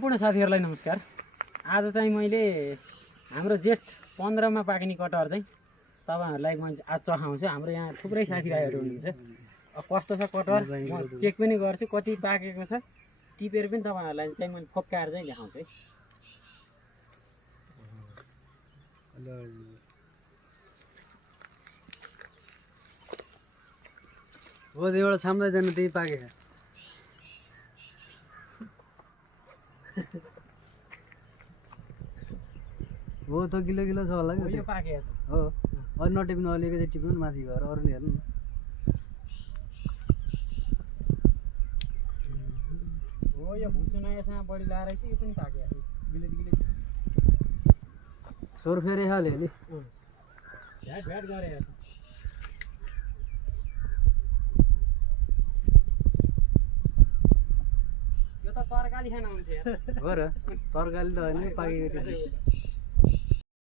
सम्पूर्ण साथीहरूलाई नमस्कार। आज चाहिँ मैले हाम्रो जेठ 15 मा पाक्ने कटहर चाहिँ तपाईहरुलाई म आज चखाउँछु। हाम्रो यहाँ थुप्रै साथीभाइहरू हुनुहुन्छ। कस्तो छ कटहर म चेक पनि गर्छु, कति पाकेको छ टिपेर पनि तपाईहरुलाई चाहिँ म फोक्काएर चाहिँ देखाउँछु है। हो एउटा छाम्दै जानु त्यही पाकेको हो त किलो किलो छ होला यो पाकेको छ हो। अरु नटिप्नु अलिकति टिप्नु माथि गएर अरु नि हेर्नु हो। यो भुसु नयाँसँग बढी लाएर चाहिँ यो पनि पाकेको छ गिलेट गिलेट सोर फेरि हाल्यो नि झ्याट झ्याट गरेको छ। यो त तरकारी खान हुन्छ यार। हो र तरकारी त होइन पाकेको